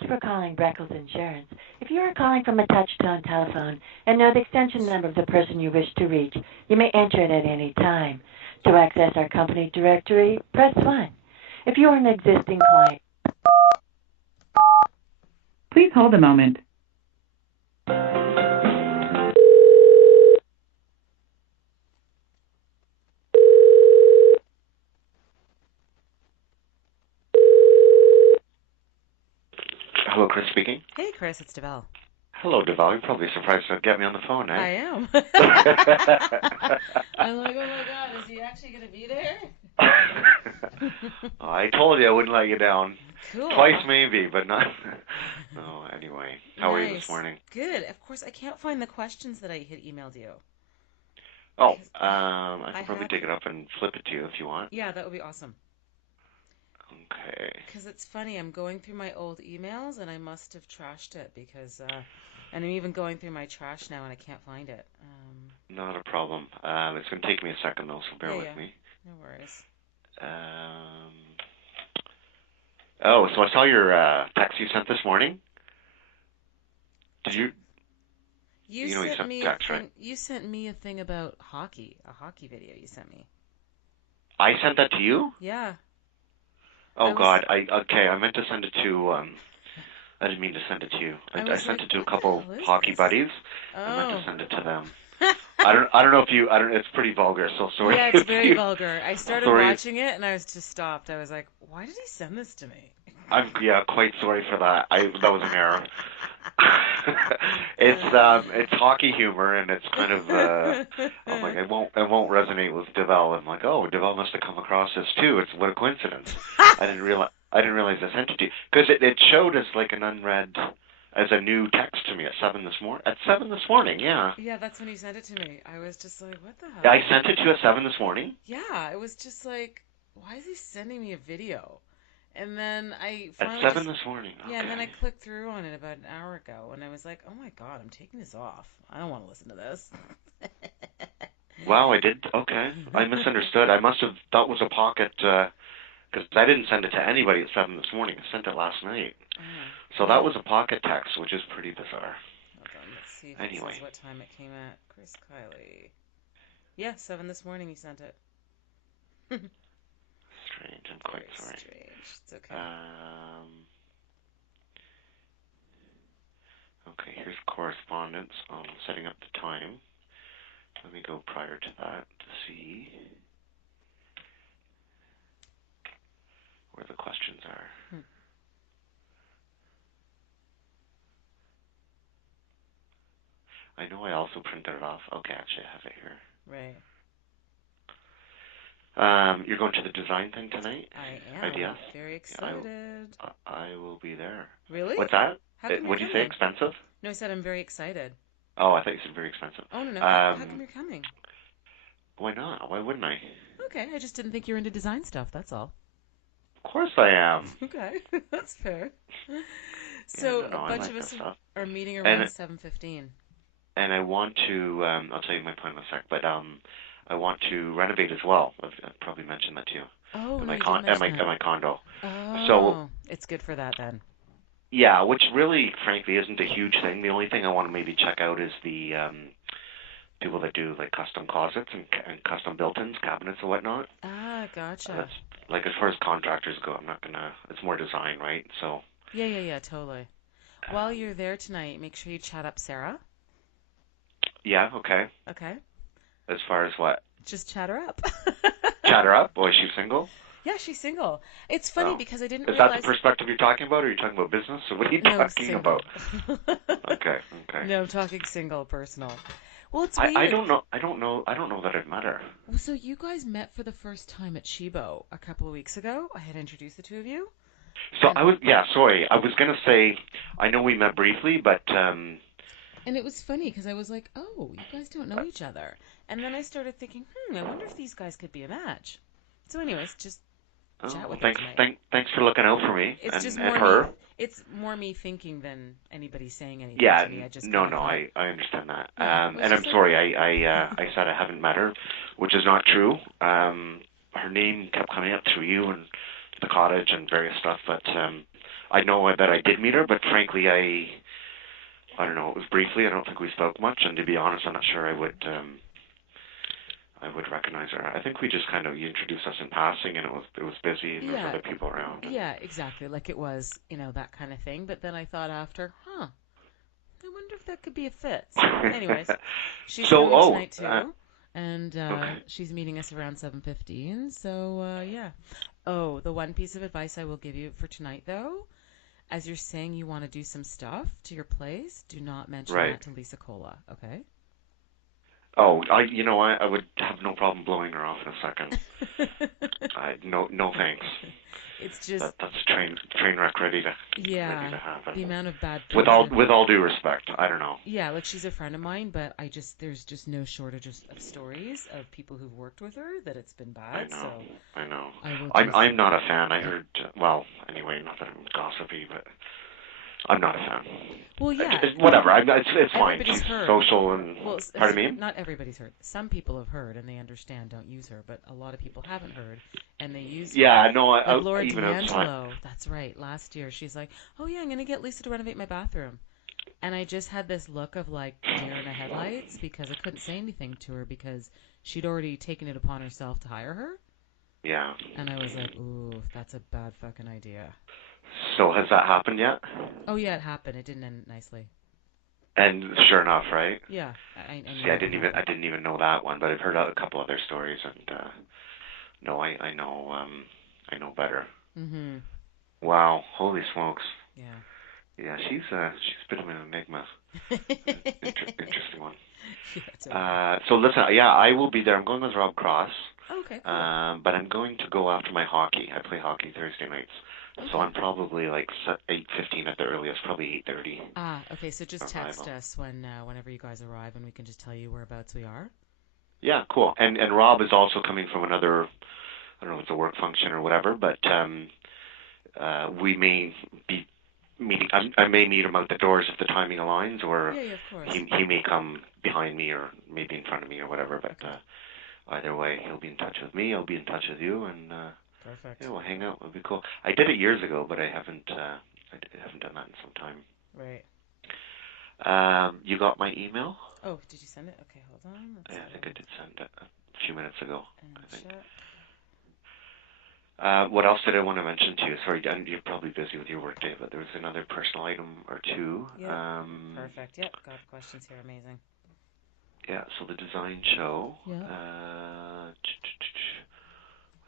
Thank you for calling Breckles Insurance. If you are calling from a touch-tone telephone and know the extension number of the person you wish to reach, you may enter it at any time. To access our company directory, press 1. If you are an existing client, Please hold a moment. Hello, Chris speaking. Hey, Chris, it's DeVal. Hello, Deval. You're probably surprised to get me on the phone, eh? I am. I'm like, oh my God, is he actually going to be there? I told you I wouldn't let you down. Cool. Twice maybe, but not. Oh, anyway. How are you this morning? Good. Of course, I can't find the questions that I had emailed you. Oh, I can probably dig it up and flip it to you if you want. Yeah, that would be awesome. Okay. Because it's funny, I'm going through my old emails, and I must have trashed it because, and I'm even going through my trash now, and I can't find it. Not a problem. It's going to take me a second, though, so bear with me. No worries. Oh, so I saw your text you sent this morning. Did you? You know you sent me text, right? You sent me a thing about hockey, a hockey video you sent me. I sent that to you? Yeah. Oh, God. I meant to send it to, I didn't mean to send it to you. I sent it to a couple hockey buddies. Oh. I meant to send it to them. I don't know if you, it's pretty vulgar, so sorry. Yeah, it's very vulgar. I started watching it, and I was just stopped. I was like, why did he send this to me? I'm quite sorry for that. That was an error. It's hockey humor, and it's kind of I'm like, it won't resonate with DeVal. I'm like, oh, DeVal must have come across this too. It's what a coincidence. I didn't realize I sent it to you because it showed as like an unread, as a new text to me at 7 this morning. At 7 this morning, yeah. Yeah, that's when you sent it to me. I was just like, what the hell? I sent it to you at 7 this morning. Yeah, it was just like, why is he sending me a video? And then I finally at 7 this morning. Okay. Yeah, and then I clicked through on it about an hour ago, and I was like, oh my God, I'm taking this off. I don't want to listen to this. Wow, I did? Okay. I misunderstood. I must have thought it was a pocket, because I didn't send it to anybody at 7 this morning. I sent it last night. So that was a pocket text, which is pretty bizarre. Hold on, let's see if it says what time it came at. Chris Kiely. Yeah, 7 this morning he sent it. Strange. I'm quite sorry. Strange. It's okay. Okay, here's correspondence on setting up the time. Let me go prior to that to see where the questions are. I know I also printed it off. Okay, actually I have it here. Right. You're going to the design thing tonight? I am. IDS? Very excited. I will be there. Really? What's that? What did you say, expensive? No, I said I'm very excited. Oh, I thought you said very expensive. Oh, no. How come you're coming? Why not? Why wouldn't I? Okay, I just didn't think you were into design stuff, that's all. Of course I am. Okay, that's fair. So a bunch of us are meeting around 7:15. And I want to, I'll tell you my plan in a sec, but I want to renovate as well. I've probably mentioned that to you. Oh, my condo. Oh, so it's good for that then. Yeah, which really, frankly, isn't a huge thing. The only thing I want to maybe check out is the people that do like custom closets and custom built-ins, cabinets and whatnot. Ah, gotcha. That's, like, as far as contractors go, I'm not gonna. It's more design, right? So. Yeah, totally. While you're there tonight, make sure you chat up Sarah. Yeah. Okay. Okay. As far as what? Just chat her up. Chat her up? Boy, she's single? Yeah, she's single. It's funny because I didn't realize... Is that the perspective you're talking about, or are you talking about business? Or what are you talking about? Okay. No, I'm talking single, personal. Well, it's weird. I don't know that I've met her. Well, so you guys met for the first time at Shibo a couple of weeks ago. I had introduced the two of you. So I was going to say, I know we met briefly, but... And it was funny because I was like, oh, you guys don't know each other. And then I started thinking, I wonder if these guys could be a match. So anyways, just chat with her tonight. Thanks for looking out for me. It's just more her. It's more me thinking than anybody saying anything to me. I understand that. And I'm sorry, I said I haven't met her, which is not true. Her name kept coming up through you and the cottage and various stuff, but I know that I did meet her, but frankly, I don't know. It was briefly. I don't think we spoke much, and to be honest, I'm not sure I would recognize her. I think we just kind of you introduced us in passing, and it was busy, and there was other people around. Yeah, exactly. Like it was, that kind of thing. But then I thought after, I wonder if that could be a fit. So, anyways, she's coming tonight too, and she's meeting us around 7:15. So yeah. Oh, the one piece of advice I will give you for tonight, though, as you're saying you want to do some stuff to your place, do not mention that to Lisa Cola, okay? Oh, I would have no problem blowing her off in a second. No thanks. It's just that's a train wreck ready to happen. The amount of bad with all due respect, I don't know. Yeah, like she's a friend of mine, but there's just no shortage of stories of people who've worked with her that it's been bad. I know. I'm not a fan. I heard anyway, not that I'm gossipy, but I'm not a fan. Well, yeah. Whatever. It's fine. She's heard. social and. Pardon me? Not everybody's heard. Some people have heard and they understand. Don't use her, but a lot of people haven't heard and they use. Yeah, no. Like Laura D'Angelo. That's right. Last year, she's like, "Oh yeah, I'm gonna get Lisa to renovate my bathroom," and I just had this look of like deer in the headlights because I couldn't say anything to her because she'd already taken it upon herself to hire her. Yeah. And I was like, "Ooh, that's a bad fucking idea." So has that happened yet? Oh yeah, it happened. It didn't end nicely. And sure enough, right? Yeah. I didn't even know that one, but I've heard a couple other stories, and no, I know better. Mhm. Wow, holy smokes. Yeah. Yeah, she's a bit of an enigma. Interesting one. Yeah, so listen, I will be there. I'm going with Rob Cross. Okay. Cool. But I'm going to go after my hockey. I play hockey Thursday nights. Okay. So I'm probably like 8:15 at the earliest, probably 8:30. Okay. So just text us whenever you guys arrive, and we can just tell you whereabouts we are. Yeah, cool. And Rob is also coming from another, I don't know if it's a work function or whatever, but we may be meeting. I may meet him out the doors if the timing aligns, or of course. he may come behind me or maybe in front of me or whatever. But either way, he'll be in touch with me. I'll be in touch with you, and perfect. Yeah, we'll hang out. It'll be cool. I did it years ago, but I haven't done that in some time. Right. You got my email? Oh, did you send it? Okay, hold on. I think I did send it a few minutes ago. I think. Check. What else did I want to mention to you? Sorry, you're probably busy with your work day, but there was another personal item or two. Yeah. Perfect. Yep. Got questions here. Amazing. Yeah. So the design show. Yeah.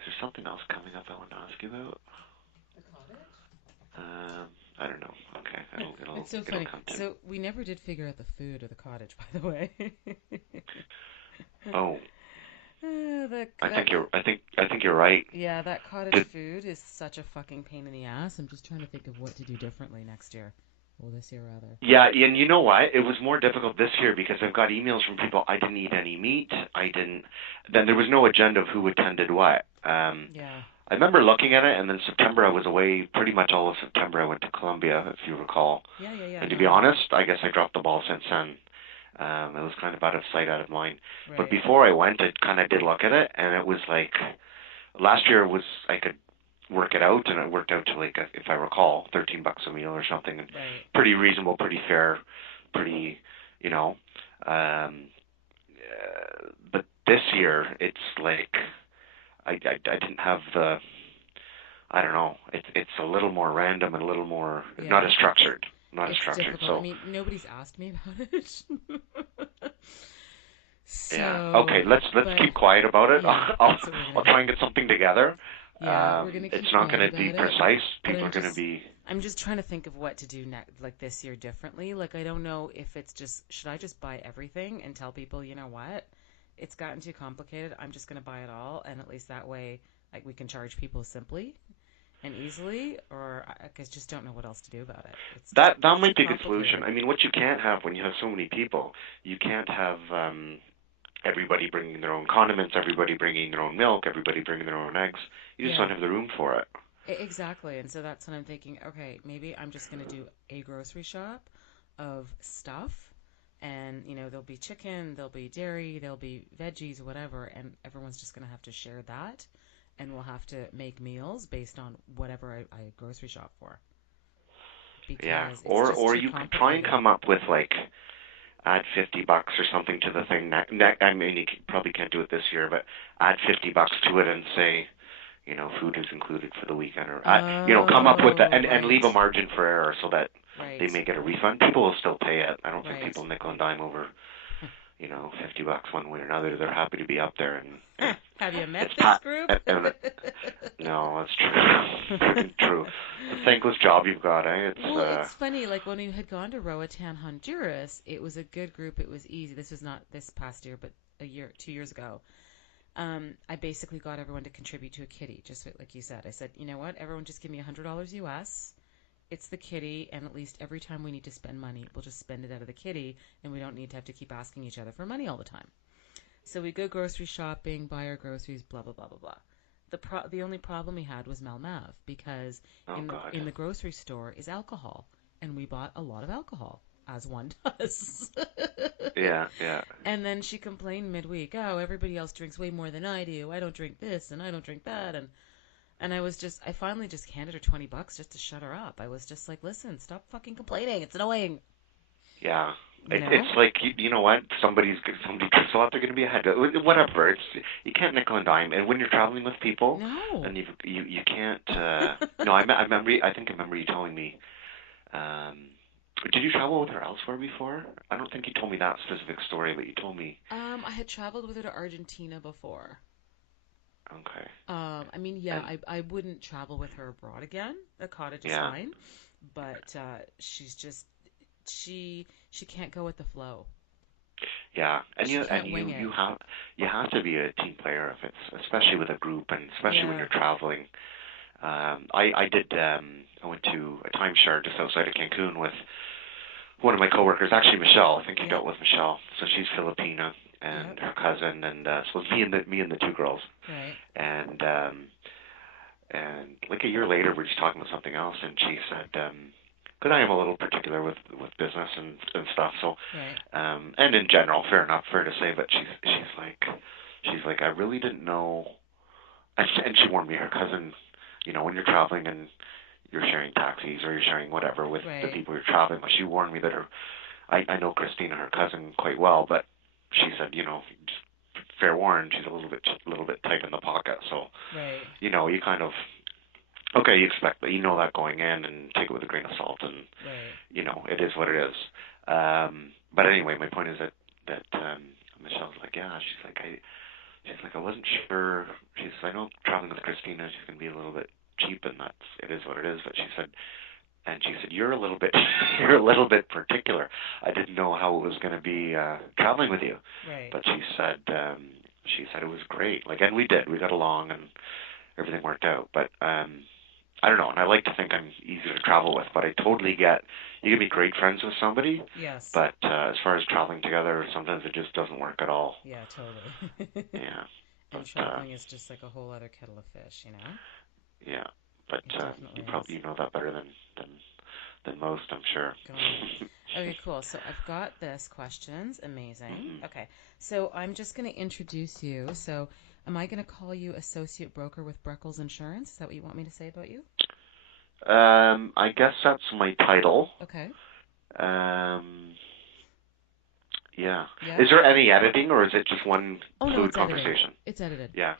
Is there something else coming up I want to ask you about? The cottage? I don't know. Okay. It's so funny. So we never did figure out the food or the cottage, by the way. Oh. I think you're right. Yeah, that cottage food is such a fucking pain in the ass. I'm just trying to think of what to do differently next year. Well, this year rather. Yeah, and you know what? It was more difficult this year because I've got emails from people. I didn't eat any meat. Then there was no agenda of who attended what. Yeah. I remember looking at it, and then September I was away. Pretty much all of September I went to Colombia, if you recall. Yeah. And to be honest, I guess I dropped the ball since then. It was kind of out of sight, out of mind. Right. But before I went, I kind of did look at it, and it was like last year I could work it out, and it worked out to like, if I recall, $13 a meal or something, and pretty reasonable, pretty fair, pretty, but this year it's like I didn't have the, I don't know, it's a little more random and a little more not as structured. Not as structured. Difficult. So I mean, nobody's asked me about it. Yeah. Okay. Let's keep quiet about it. Yeah, I'll try and get something together. Yeah, we're gonna keep it's not going to be precise. People are going to be. I'm just trying to think of what to do like this year differently. Like I don't know if it's should I just buy everything and tell people, you know what, it's gotten too complicated. I'm just going to buy it all, and at least that way, like we can charge people simply and easily, or I just don't know what else to do about it. That might be a good solution. I mean, what you can't have when you have so many people, you can't have everybody bringing their own condiments, everybody bringing their own milk, everybody bringing their own eggs. You just don't have the room for it. Exactly, and so that's when I'm thinking, okay, maybe I'm just going to do a grocery shop of stuff, and, there'll be chicken, there'll be dairy, there'll be veggies, whatever, and everyone's just going to have to share that. And we'll have to make meals based on whatever I grocery shop for. Yeah, because it's just or too you could try and complicated. come up with like add $50 or something to the thing. I mean, you probably can't do it this year, but add $50 to it and say, food is included for the weekend, or come up with that and leave a Right. margin for error so that they Right. may get a refund. People will still pay it. I don't think Right. people nickel and dime over, $50 one way or another. They're happy to be up there, and Have you met it's this pat. group? No, that's true. Freaking true. It's a thankless job you've got, eh? Well, it's funny. Like when we had gone to Roatan, Honduras, it was a good group. It was easy. This was not this past year, but 2 years ago. I basically got everyone to contribute to a kitty, just like you said. I said, you know what? Everyone just give me $100 US. It's the kitty, and at least every time we need to spend money, we'll just spend it out of the kitty, and we don't need to have to keep asking each other for money all the time. So we go grocery shopping, buy our groceries, blah blah blah blah blah. The only problem we had was Malmav because oh God. in the grocery store is alcohol, and we bought a lot of alcohol, as one does. Yeah, yeah. And then she complained midweek, oh, everybody else drinks way more than I do. I don't drink this and I don't drink that, and I finally just handed her $20 just to shut her up. I was just like, listen, stop fucking complaining. It's annoying. Yeah. You know? It's like, you know what? Somebody drinks a lot, they're going to be ahead. Whatever. You can't nickel and dime. And when you're traveling with people, No. and you can't. No, I remember. I think I remember you telling me. Did you travel with her elsewhere before? I don't think you told me that specific story, but you told me. I had traveled with her to Argentina before. Okay. I mean, yeah, I wouldn't travel with her abroad again. A cottage is fine, but she's just she can't go with the flow. Yeah, and She can't wing it. you have to be a team player if it's especially with a group and especially when you're traveling. I went to a timeshare just outside of Cancun with one of my coworkers, actually Michelle. I think you dealt with Michelle. So she's Filipina and her cousin, and so it's me and the two girls. Right. And like a year later, we're just talking about something else, and she said, because I am a little particular with business and stuff. So, and in general, fair to say. But she's like, I really didn't know. And she warned me, her cousin, when you're traveling and you're sharing taxis or you're sharing whatever with the people you're traveling with, she warned me that I know Christina, her cousin, quite well, but she said, just fair warning, she's a little bit tight in the pocket. So, you kind of, okay, you expect that, that going in and take it with a grain of salt, and it is what it is. But anyway, my point is that Michelle's like, yeah, she's like, I wasn't sure. She said, I know traveling with Christina, she's going to be a little bit cheap, and it is what it is. But she said, you're a little bit particular. I didn't know how it was going to be traveling with you. Right. But she said it was great. Like, and we got along, and everything worked out. But I don't know, and I like to think I'm easy to travel with, but I totally get you can be great friends with somebody. Yes. But as far as traveling together, sometimes it just doesn't work at all. Yeah, totally. Yeah. And traveling is just like a whole other kettle of fish, Yeah, but you know that better than most, I'm sure. Okay, cool. So I've got this questions. Amazing. Mm-hmm. Okay, so I'm just going to introduce you. So am I going to call you associate broker with Breckles Insurance? Is that what you want me to say about you? I guess that's my title. Okay. Yeah. Is there any editing, or is it just one fluid conversation? Edited. It's edited. Yeah.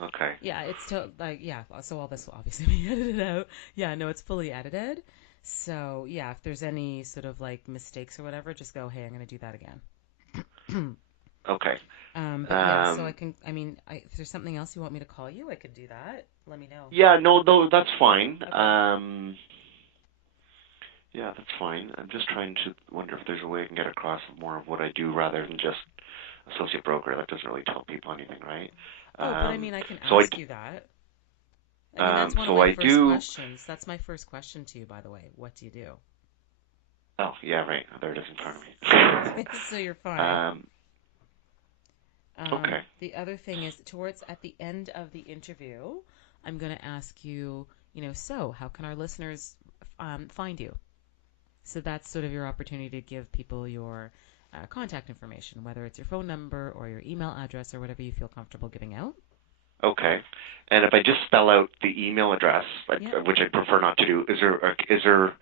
Okay. Yeah, it's so all this will obviously be edited out. Yeah, no, it's fully edited. So, yeah, if there's any sort of like mistakes or whatever, just go, hey, I'm going to do that again. Okay. But yeah, so if there's something else you want me to call you, I could do that. Let me know. Yeah, no, that's fine. Okay. Yeah, that's fine. I'm just trying to wonder if there's a way I can get across more of what I do rather than just associate broker. That doesn't really tell people anything, right? But I can ask you that. That's one of my first questions. That's my first question to you, by the way. What do you do? Oh, yeah, right. There it is in front of me. So you're fine. Okay. The other thing is, at the end of the interview, I'm going to ask you, so how can our listeners find you? So that's sort of your opportunity to give people your contact information, whether it's your phone number or your email address or whatever you feel comfortable giving out. Okay. And if I just spell out the email address, which I prefer not to do, is there